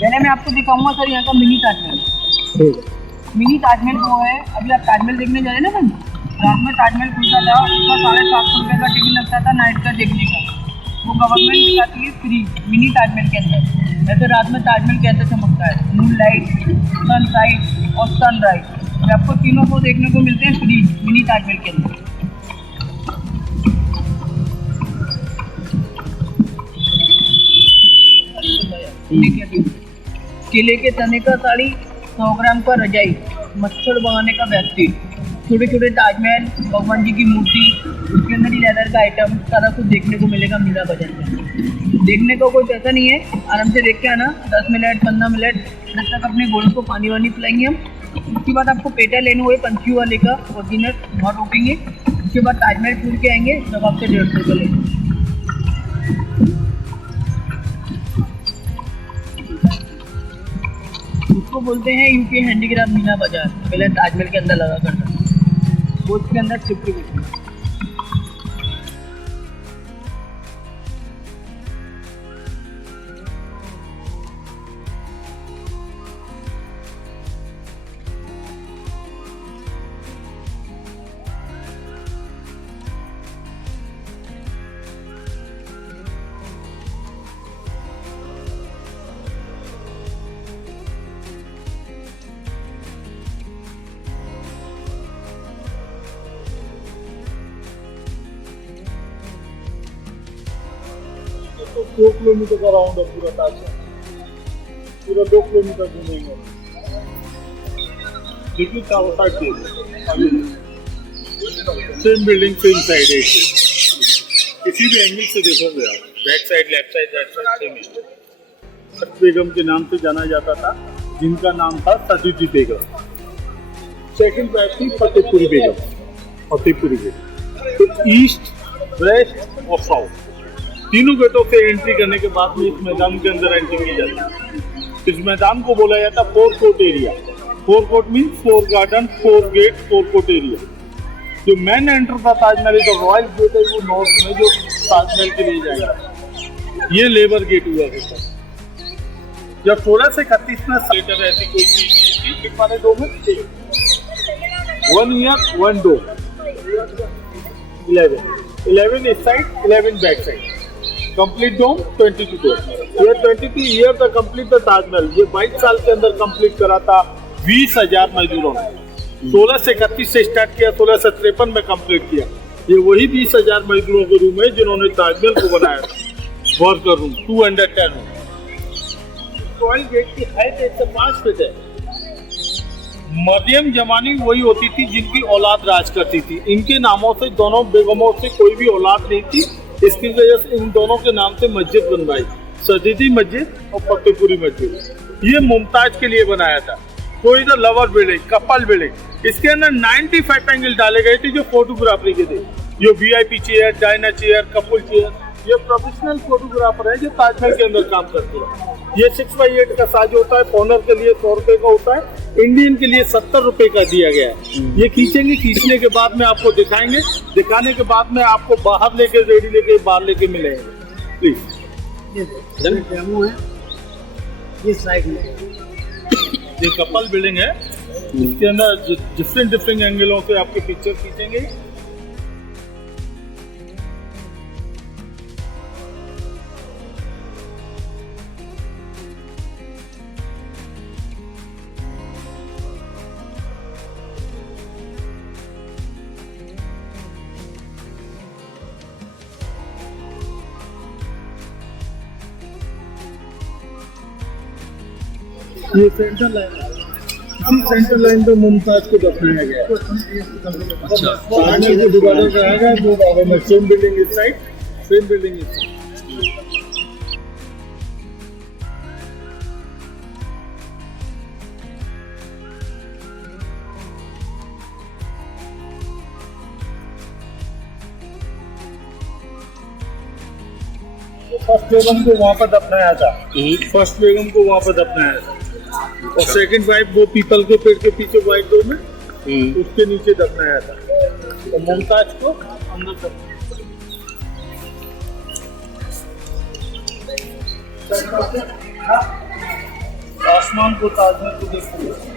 पहले मैं आपको दिखाऊंगा सर यहाँ का मिनी ताजमहल। मिनी ताजमहल वो है, अभी आप ताजमहल देखने जा रहे हैं ना सर, रात में ताजमहल खुलता था, उसका 750 रुपये का टिकट लगता था नाइट का देखने का। वो गवर्नमेंट दिखाती है फ्री मिनी ताजमहल के अंदर। वैसे रात में ताजमहल कैसे चमकता है, मून लाइट, सनसाइड और सनराइज, ये आपको तीनों को देखने को मिलते हैं फ्री मिनी ताजमहल के अंदर। केले के तने का साड़ी, 100 ग्राम का रजाई, मच्छर भगाने का वैक्सीन, छोटे छोटे ताजमहल, भगवान जी की मूर्ति, उसके अंदर ही लेदर का आइटम, सारा कुछ देखने को मिलेगा मीना बाजार में। देखने को कोई पैसा नहीं है, आराम से देख के आना। 10 मिनट 15 मिनट जब तक अपने घोड़े को पानी वानी पिलाएंगे हम। उसके बाद आपको पेटा लेना हुआ पंछी वाले का ओरिजिनल, वहाँ रोकेंगे। उसके बाद ताजमहल टूर के आएंगे, जब आपसे 150 रुपये लेंगे। उसको बोलते हैं यूपी हैंडीक्राफ्ट मीना बाजार। पहले ताजमहल के अंदर लगा करता था, वो उसके अंदर शिफ्ट हुई। तो 2 किलोमीटर का राउंड है पूरा ताजमहल, पूरा 2 किलोमीटर घूमेंगे। देखिए चारों side same building same side है, किसी भी एंगल से देखोगे आप, back side, left side, right side same है। फतेह बेगम के नाम से जाना जाता था, जिनका नाम था सदीदी बेगम। सेकंड वाइफ थी फतेहपुरी बेगम, फतेहपुरी बेगम। तो ईस्ट, वेस्ट और साउथ तीनों गेटों से एंट्री करने के बाद में इस मैदान के अंदर एंट्री की जाती है। इस मैदान को बोला जाता है 4 court area. 4 court means 4 garden, 4 gate, 4 court area. जो मेन एंटर था ताजमहल, जो रॉयल गेट है वो नॉर्थ में, जो ताजमहल के लिए जाएगा, ये लेबर गेट हुआ करता। जब 1631 में लेटर ऐसी कोई चीज लिखवाने दो में 1 ईयर 1 डोर, 11 इस साइड, 11 बैक साइड, कंप्लीट डोम 22 डोम। ये 22 ईयर तक कंप्लीट था ताजमहल। ये 22 साल के अंदर कंप्लीट करा था 20,000 मजदूरों ने। 1631 से स्टार्ट किया, 1653 में कंप्लीट किया। ये वही 20,000 मजदूरों के रूम है जिन्होंने ताजमहल को बनाया था। Worker room 210 room. Royal gate की हाइट 105 फीट है। मरियम जमानी वही होती थी जिनकी औलाद राज करती थी। इनके नामों से, दोनों बेगमों से कोई भी औलाद नहीं थी, इसकी वजह से इन दोनों के नाम से मस्जिद बनवाई, सदीदी मस्जिद और फतेहपुरी मस्जिद। ये मुमताज के लिए बनाया था। तो इधर लवर बिल्डिंग, कपल बिल्डिंग, इसके अंदर 95 एंगल डाले गए थे जो फोटोग्राफी के थे। ये VIP chair, Diana chair, couple chair, ये प्रोफेशनल फोटोग्राफर है जो ताजमहल के अंदर काम करते हैं। ये 6x8 का साइज होता है, फॉरनर के लिए 100 रुपए का होता है, इंडियन के लिए 70 रुपए का दिया गया है। ये खींचेंगे, खींचने के बाद में आपको दिखाएंगे, दिखाने के बाद में आपको बाहर लेके, रेडी लेके, बाहर लेके मिलेंगे। प्लीज डेमो है, ये साइड में ये कपल बिल्डिंग है, इसके अंदर डिफरेंट एंगलों से आपके पिक्चर खींचेंगे। ये सेंट्रल लाइन है, इसी सेंट्रल लाइन पे मुमताज को दफनाया गया है। अच्छा, ताजमहल को दोबारा कराया गया दो भागों में, सेम बिल्डिंग इस साइड, सेम बिल्डिंग इस साइड। फर्स्ट बेगम को वहाँ पर दफनाया था, फर्स्ट बेगम को वहाँ पर दफनाया था। और सेकंड वाइफ वो पीपल के पेड़ के पीछे व्हाइट डोर में, उसके नीचे दफनाया था। और मुमताज को अंदर दफनाया। आसमान को ताजमहल को देखो।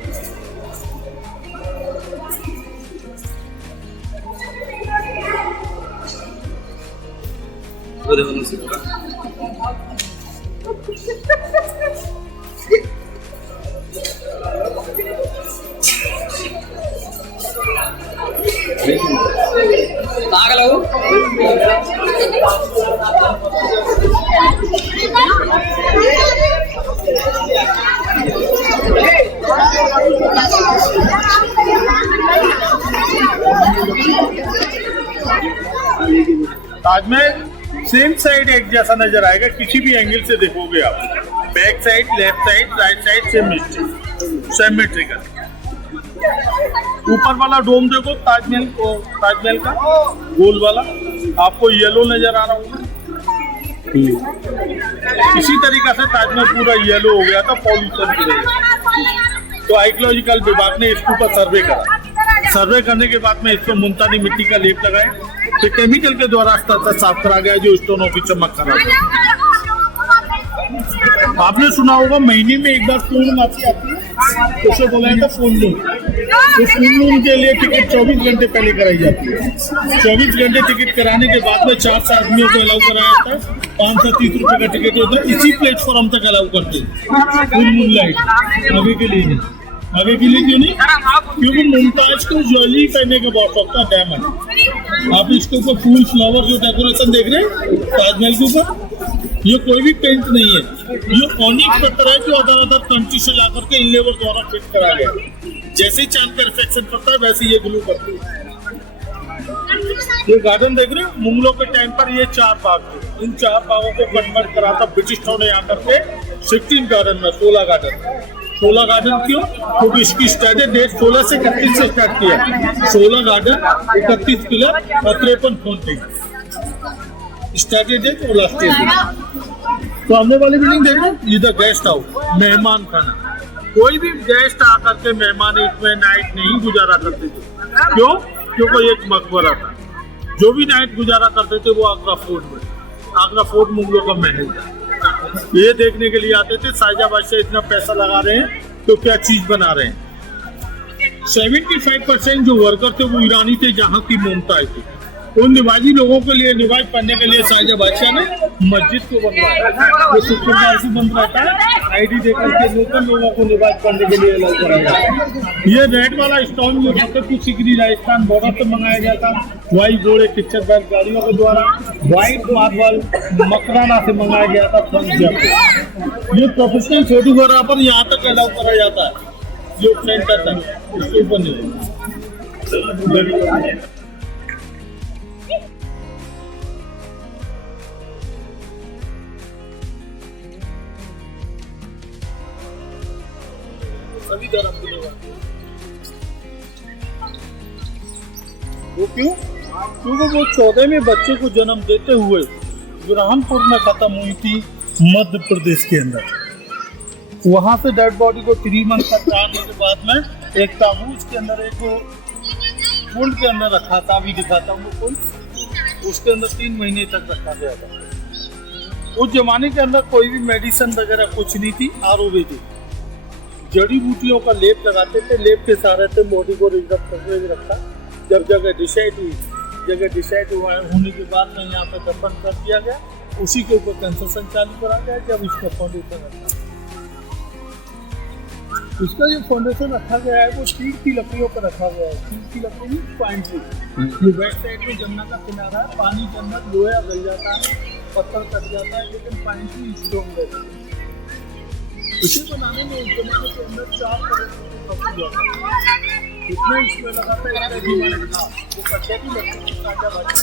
ताजमहल सेम साइड एक जैसा नजर आएगा, किसी भी एंगल से देखोगे आप, back side, left side, right side symmetrical. ऊपर वाला डोम देखो ताजमहल का गोल वाला, आपको येलो नजर आ रहा होगा। इसी तरीके से ताजमहल पूरा येलो हो गया था पॉल्यूशन की वजह से। तो आर्कियोलॉजिकल विभाग ने इसके ऊपर सर्वे करा। सर्वे करने के बाद में इसको मुल्तानी मिट्टी का लेप लगाए, तो केमिकल के द्वारा स्तर साफ करा गया जो स्टोनों की चमक खराब है। आपने सुना होगा महीने में एक बार पूर्णमासी आती है, उसे बोला था फुल मून। तो फुल मून के लिए टिकट 24 घंटे पहले कराई जाती है। 24 घंटे टिकट कराने के बाद में 4 आदमियों को अलाउ कराया जाता है। 530 रुपए का टिकट होता है। इसी प्लेटफॉर्म तक अलाउ करते हैं फुल मून लाइट। आगे के लिए नहीं, आगे के लिए क्यों नहीं? क्योंकि मुमताज को ज्वेलरी पहनने का बहुत शौक था, डायमंड। आप इसके ऊपर फूल फ्लावर जो डेकोरेशन देख रहे हैं ताजमहल के ऊपर, ये कोई भी पेंट नहीं है, ये ऑनिक पत्थर है जो अदर कंट्री से ला करके इन लेबर द्वारा फिट करा गया। जैसे ही चांद का रिफ्लेक्शन पड़ता है वैसे ये ग्लू करती है। ये गार्डन देख रहे हो, मुगलों के टाइम पर ये 4 बाग थे। इन 4 बागों को कन्वर्ट करा था ब्रिटिशों ने यहाँ करके 16 गार्डन में 16 गार्डन। 16 गार्डन क्यों? क्योंकि इसकी स्टार्टेड डेट 16 से 31 से स्टार्ट किया। 16 गार्डन, 31 पिलर और 53 फाउंटेन स्टार्टेड डेट और लास्ट डेट। तो हमने वाली बिल्डिंग देख लो, इधर गेस्ट हाउस, मेहमान खाना। कोई भी गेस्ट आकर के मेहमान इसमें नाइट नहीं गुजारा करते थे। क्यों? क्योंकि एक मकबरा था। जो भी नाइट गुजारा करते थे वो आगरा फोर्ट में। आगरा फोर्ट मुगलों का महल था। ये देखने के लिए आते थे शाहजहां बादशाह इतना पैसा लगा रहे हैं तो क्या चीज बना रहे हैं। 75% जो वर्कर थे वो ईरानी थे, जहाँ की मुमताज थी। उन निवाजी लोगों के लिए, निवाज पढ़ने के लिए शाहजहां बादशाह ने मस्जिद को बनवाया। वो शुक्रवार से बंद रहता है, आईडी देकर के लोकल लोगों को निवाज पढ़ने के लिए अलाउ कराया। ये रेड वाला स्टोन जो छतरपुर सीकरी राजस्थान बॉर्डर से मंगाया गया था, वाई घोड़े किच्चर बैलगाड़ियों के द्वारा। व्हाइट मार्बल मकराना से मंगाया गया था फ्रंट। ये प्रोफेशनल फोटोग्राफर यहाँ तक अलाउ करा जाता है, जो सेंटर तक, इसके ऊपर नहीं। सभी धर्म के लोग आते हैं। वो क्यों? क्योंकि वो 14वें बच्चे को जन्म देते हुए बुरहानपुर में खत्म हुई थी, मध्य प्रदेश के अंदर। वहां से डेड बॉडी को 3 मंथ तक जाने के बाद में एक ताबूत के अंदर, एक कुंड के अंदर रखा था। अभी दिखाता हूँ वो कुंड, उसके अंदर 3 महीने तक रखा गया था। उस जमाने के अंदर कोई भी मेडिसिन वगैरह कुछ नहीं थी, आयुर्वेद थी। जड़ी बूटियों का लेप लगाते थे, लेप के सहारे से बॉडी को रिजर्व करके रखा। जब जगह डिसाइड होने के बाद में यहाँ पे दफन कर दिया गया। उसी के ऊपर कंस्ट्रक्शन चालू करा गया। जब इसका फाउंडेशन रखा, इसका जो फाउंडेशन रखा गया है वो चीड़ की लकड़ियों पर रखा गया है। चीड़ की लकड़ी पाइन ट्री। ये वेस्ट साइड में जमुना का किनारा है, पानी के अंदर लोहा गल जाता है, पत्थर कट जाता है, लेकिन पाइन ट्री स्ट्रॉन्ग रहता है। इसे बनाने में उस जमाने के अंदर 4 करोड़ रुपए खर्च हुआ था। इतने इसमें लगा था, इतना डिमांड था। वो कच्चे की लकड़ी की ताजा भाजी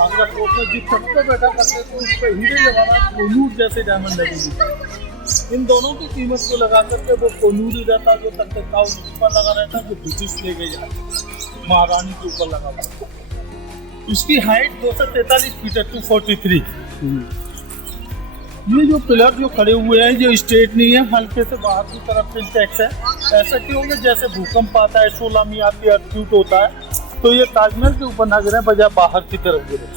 आगरा फोर्ट में जिस छत पे बैठा करते थे उस पर हीरे जवाहरात कोनूर जैसे डायमंड लगेगी। इन दोनों की कीमत को लगा करके वो कोनूर ही रहता जो तख्ताओं के ऊपर लगा रहता, जो ब्रिटिश ले गए जाते महारानी के ऊपर लगा हुआ। इसकी हाइट 243 फीट है, 243। ये जो पिलर जो खड़े हुए हैं जो स्ट्रेट नहीं है, हल्के से बाहर की तरफ सिंटेक्स है। ऐसा क्यों कि जैसे भूकंप आता है, सुनामी आती है, अर्थक्वेक होता है, तो ये ताजमहल के ऊपर ना गिरे, बजाय बाहर की तरफ गिरे।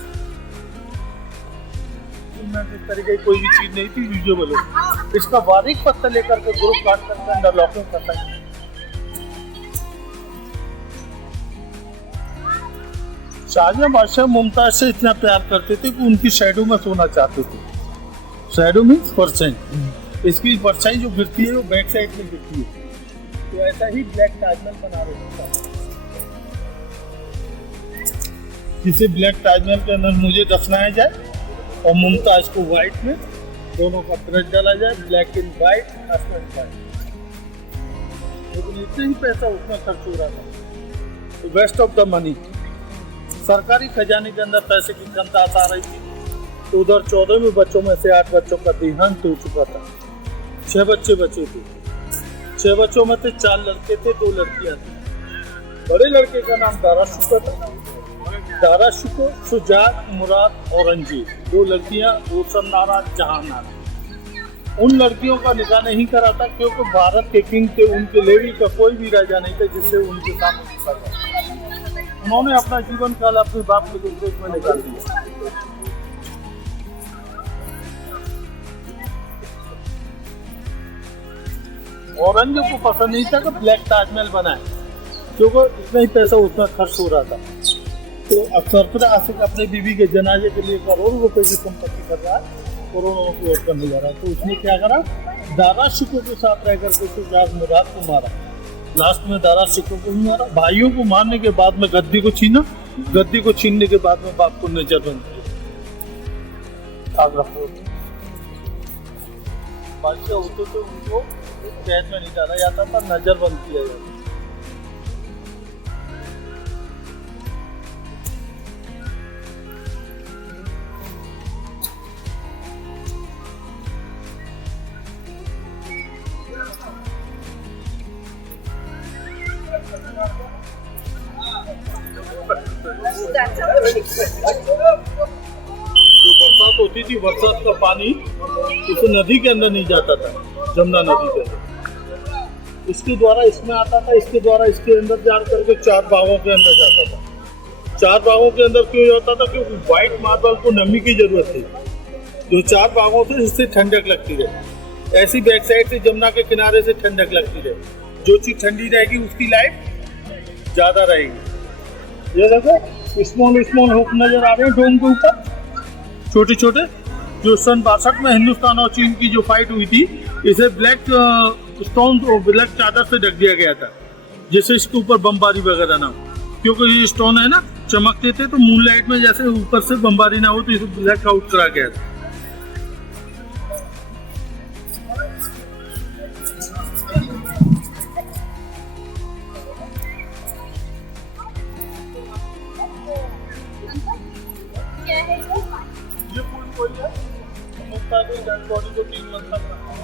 इस तरीके की कोई भी चीज नहीं थी विजुअल हो। इसका बारीक पत्ता लेकर के ग्रुप काट करके अंदर लॉकिंग करता है। शाहजहां बादशाह मुमताज से इतना प्यार करते थे कि उनकी शैडो में सोना चाहते थे। शैडो मीन्स परछाई, इसकी परछाई जो गिरती है वो बैक साइड में गिरती है। तो ऐसा ही ब्लैक ताजमहल बना रहे थे। किसी ब्लैक ताजमहल के अंदर मुझे दफनाया जाए और मुमताज को व्हाइट में, दोनों का ब्रश डाला जाए, black and white, husband wife. लेकिन इतना ही पैसा उसमें खर्च हो रहा था। तो वेस्ट ऑफ द मनी, सरकारी खजाने के अंदर पैसे की कमतात आ रही थी। तो उधर 14 बच्चों में से 8 बच्चों का देहांत हो चुका था, 6 बच्चे बचे थे। 6 बच्चों में से 4 लड़के थे, 2 लड़कियां थी। बड़े लड़के का नाम दारा शुक्र था, दारा शुक्र, सुजात, मुराद और रंजीत। 2 लड़कियां रोशन नारा, जहां नारा। उन लड़कियों का निकाह नहीं करा था क्योंकि भारत के किंग थे, उनके लेवल का कोई भी राजा नहीं था जिससे उनके सामने निकाह था। उन्होंने अपना जीवन काल अपने बाप के देश में निकाल दिया। औरंगजेब को पसंद नहीं था कि ब्लैक ताजमहल बनाए, क्योंकि इतना ही पैसा उसमें खर्च हो रहा था। तो अब सरफराज आशिक अपने बीवी के जनाजे के लिए करोड़ों रुपए की संपत्ति कर रहा है, करोड़ों की और करने जा रहा है। तो उसने क्या करा, दारा शिको के साथ रह करके सुजात, मुराद को मारा। लास्ट में दारा शिको को ही मारा। भाइयों को मारने के बाद में गद्दी को छीना, गद्दी को छीनने के बाद में बाप को नजरबंद किया। आगरा फोर्ट बादशाह होते तो उनको कैद में नहीं डाला जाता था, नजरबंद किया जाता। जो बरसात होती थी, बरसात का पानी उस नदी के अंदर नहीं जाता था, जमुना नदी के अंदर। इसके द्वारा इसमें आता था, इसके द्वारा इसके अंदर जा करके 4 बागों के अंदर जाता था। 4 बागों के अंदर क्यों जाता था? क्योंकि व्हाइट मार्बल को नमी की जरूरत थी। जो 4 बागों थे इससे ठंडक लगती रहे। ऐसी बैक साइड से जमुना के किनारे से ठंडक लगती रहे। जो चीज ठंडी रहेगी उसकी लाइफ ज्यादा रहेगी। ये देखो स्मॉल स्मॉल हुक नजर आ रहे हैं डोम के ऊपर, छोटे छोटे। जो सन 62 में हिंदुस्तान और चीन की जो फाइट हुई थी, इसे ब्लैक स्टोन और ब्लैक चादर से ढक दिया गया था, जिससे इसके ऊपर बमबारी वगैरह ना हो। क्योंकि ये स्टोन है ना, चमकते थे, तो मूनलाइट में जैसे ऊपर से बमबारी ना हो, तो इसे ब्लैक आउट करा गया था। ये पूरी कोई है डेड बॉडी को 3 मंथ तक रखा है।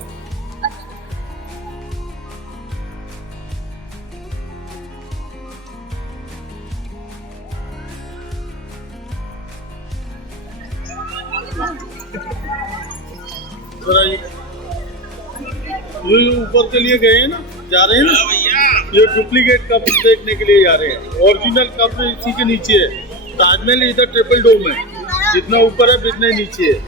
ये ऊपर के लिए गए हैं ना, जा रहे हैं ना, ये डुप्लीकेट कप देखने के लिए जा रहे हैं। ओरिजिनल कप इसी के नीचे है। ताजमहल इधर ट्रिपल डोम है, जितना ऊपर है उतना नीचे है।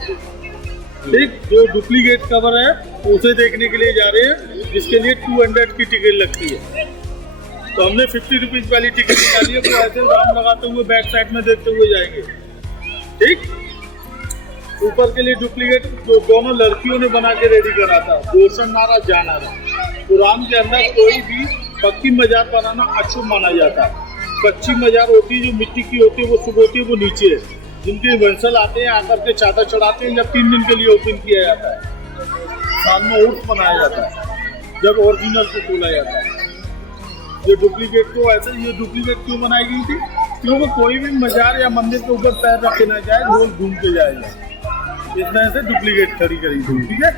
ठीक, जो डुप्लीकेट कवर है उसे देखने के लिए जा रहे हैं, जिसके लिए 200 की टिकट लगती है। तो हमने 50 रुपीज वाली टिकट निकाली है, तो ऐसे राउंड लगाते हुए बैक साइड में देखते हुए जाएंगे। ठीक, ऊपर के लिए डुप्लीकेट जो दोनों लड़कियों ने बना के रेडी करा था, रोशन नारा, जहां नारा। कुरान के अंदर कोई भी पक्की मजार बनाना अशुभ माना जाता है। कच्ची मजार होती है, जो मिट्टी की होती है, वो शुभ होती है, वो नीचे है। जिनके वंशल आते हैं आकर के चादर चढ़ाते हैं, जब 3 दिन के लिए ओपन किया जाता है। साल में उर्स मनाया जाता है जब ओरिजिनल को खोला जाता है। ये डुप्लीकेट को ऐसे, ये डुप्लीकेट क्यों बनाई गई थी? क्योंकि कोई भी मजार या मंदिर के ऊपर पैर रखे ना जाए, लोग घूम के जाएगा। इस तरह से डुप्लीकेट खड़ी करी थी। ठीक है,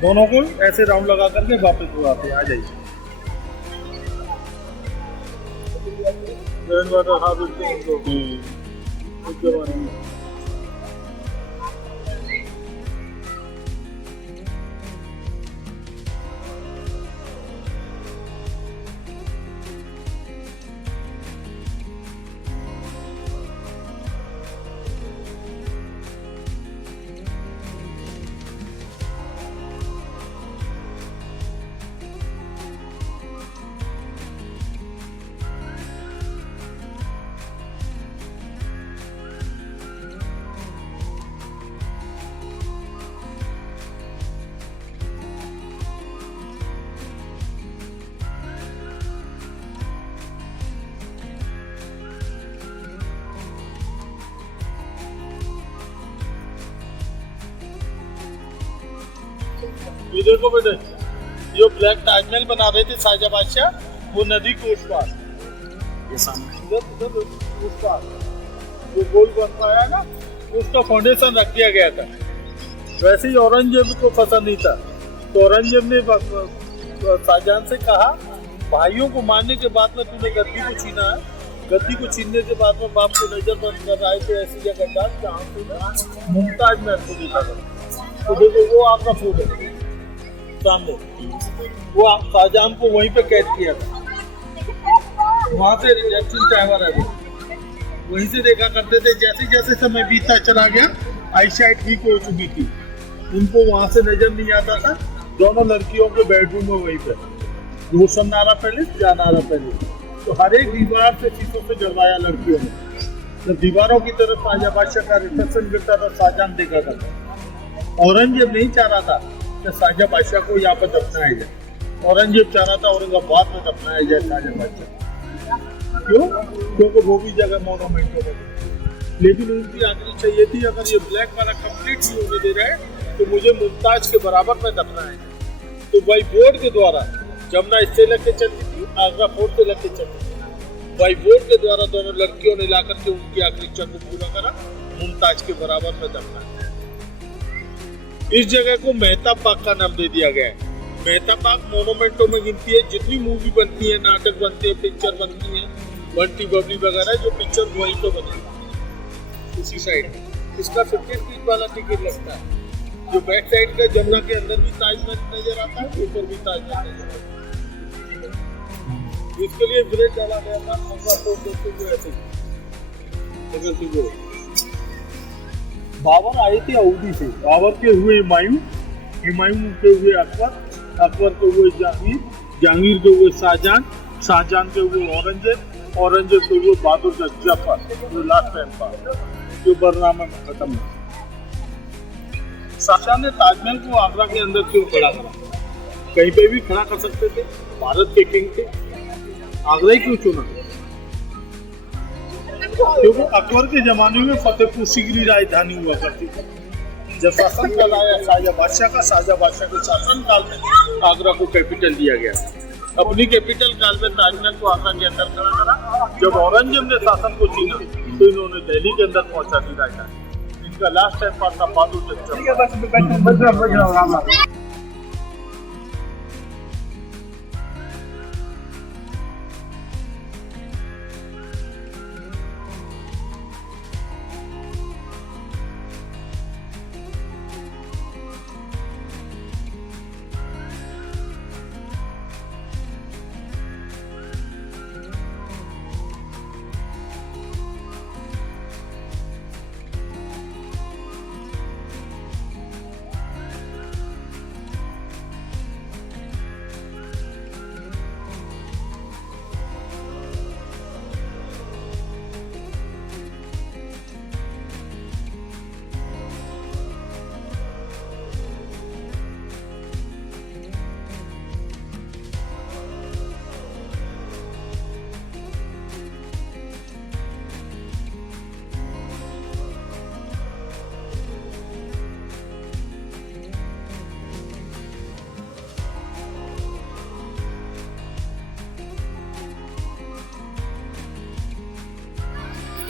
दोनों को ऐसे राउंड लगा करके वापस उड़ाते। आ जाइए। जमाने में ये देखो बेटे, ये ब्लैक ताजमहल बना रहे थे शाहजहां बादशाह, वो नदी के उस पार, ये सामने इधर उस पार वो गोल बन पाया ना, उसका फाउंडेशन रख दिया गया था। वैसे ही औरंगजेब को पसंद नहीं था, तो औरंगजेब ने शाहजहां से कहा, भाइयों को मारने के बाद में तूने गद्दी को छीना है, गद्दी को छीनने के बाद में बाप को नजर बंद कर रहा है, तो ऐसी जगह डाल जहाँ से मुमताज महल को देखा था। तो देखो वो आपका फोटो है सामने, वो आप शाहजहां को वहीं पे कैद किया था, वहाँ से रिजेक्शन टावर है वो, वहीं से देखा करते थे। जैसे जैसे समय बीतता चला गया, आईसाइट वीक हो चुकी थी, उनको वहाँ से नजर नहीं आता था। दोनों लड़कियों के बेडरूम में वहीं पे रोशननारा पैलेस, जानारा पैलेस, तो हर एक दीवार से शीशों से जलवाया लड़कियों ने। तो दीवारों की तरफ शाहजहां बादशाह का रिसेप्शन गिरता था, शाहजहां देखा था। औरंगजेब नहीं चाह रहा था कि शाहजहां बादशाह को यहाँ पर दफनाया जाए, औरंगजेब चाह रहा था औरंगाबाद में दफनाया जाए शाहजहां बादशाह। क्यों? क्योंकि वो भी जगह मोनूमेंटों में, लेकिन उनकी आखिरी चाहिए थी, अगर ये ब्लैक वाला कंप्लीट नहीं होने दे रहा है तो मुझे मुमताज के बराबर में दफनाया जाए। तो बाई बोर्ड के द्वारा जमुना इससे लेके चलती थी, आगरा फोर्ट से लेके चलती थी, बाई बोर्ड के द्वारा दोनों लड़कियों ने लाकर के उनकी आखिरी इच्छा को पूरा करा, मुमताज के बराबर में दफनाया। इस जगह को मेहता पार्क का नाम दे दिया गया है। मेहता पार्क मोनूमेंटों में गिनती है, जितनी मूवी बनती है, नाटक बनते हैं, पिक्चर बनती है, बंटी बबली वगैरह, जो पिक्चर वहीं पे बनी उसी साइड। इसका 50 फीट वाला टिकट लगता है। जो बैक साइड का जमुना के अंदर भी ताजमहल नजर आता है, ऊपर भी ताजमहल नजर आता है। इसके लिए ब्रिज डाला गया था, ऐसे बाबर आए थे अवधी से, बाबर के हुए हुमायूं, हुमायूं के हुए अकबर, अकबर के हुए जहांगीर, जहांगीर के हुए शाहजहां, शाहजहां के हुए औरंगजेब, औरंगजेब के हुए बहादुर का जफर, जो लास्ट एम्पायर, जो बरनामा में खत्म हुआ। शाहजहां ने ताजमहल को आगरा के अंदर क्यों खड़ा करा? कहीं पे भी खड़ा कर सकते थे, भारत के किंग थे, आगरा ही क्यों चुना? क्योंकि अकबर के जमाने में फतेहपुर सीकरी राजधानी हुआ करती थी। जब शासन काल आया शाहजहां बादशाह का, शाहजहां बादशाह के शासन काल में आगरा को कैपिटल दिया गया। अपनी कैपिटल काल में ताजमहल को आगरा के अंदर खड़ा करा। जब औरंगजेब ने शासन को छीना तो इन्होंने दिल्ली के अंदर पहुंचा दी राजधानी। इनका लास्ट टाइम पास था बहादुर जफर।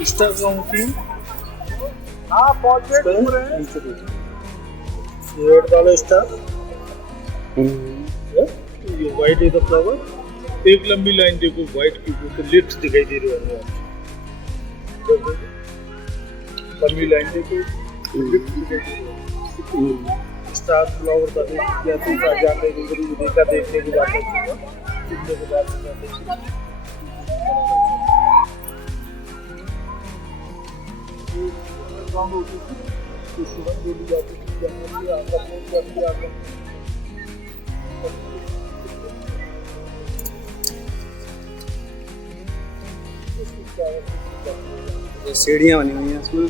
स्टार काउंटिंग, हाँ पॉकेट पूरे रेड वाला स्टार, ये व्हाइट इज द फ्लावर। एक लंबी लाइन देखो व्हाइट की, तो लिप्स दिखाई दे रही है, लंबी लाइन देखो लिप्स दिखाई दे रही है। स्टार फ्लावर का जैसे जाने की देखा, देखने की बात है, सुनने की बात है। बोली जाती थी सीढ़ियाँ बनी हुई हैं इसमें।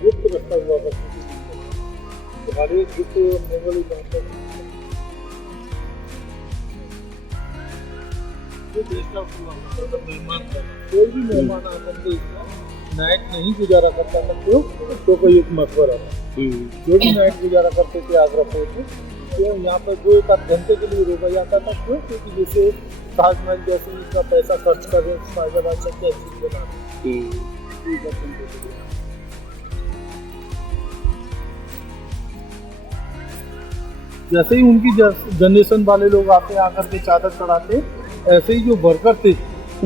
गुप्त रास्ता हुआ हमारे गुप्त मुगल ये गेस्ट हाउस हुआ मतलब मेहमान का, कोई भी मेहमान आकर के इसमें नाइट नहीं गुजारा करता था क्यों, तो कोई एक मकबरा था, जो भी नाइट गुजारा करते थे आगरा फोर्ट में, तो यहाँ पर 2-1 घंटे के लिए रोका जाता था क्यों, क्योंकि जैसे ताजमहल जैसे इसका पैसा खर्च कर रहे हैं फैजाबाद से क्या चीज़ बना रहे हैं। जैसे ही उनकी जनरेशन वाले लोग आते आकर के चादर चढ़ाते, ऐसे ही जो वर्कर थे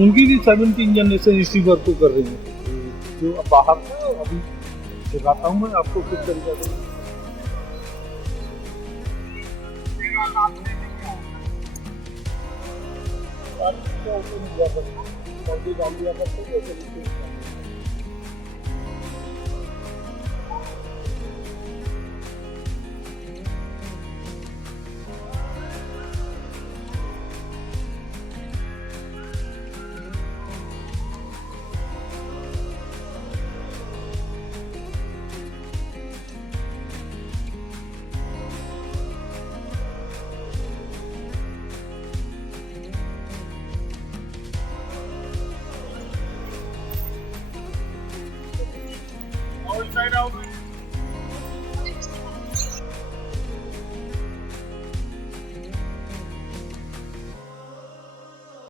उनकी भी 17 जनरेशन इसी वर्क को कर रही है। जो बाहर अभी दिखाता हूँ मैं आपको किस तरीके से। Outside out.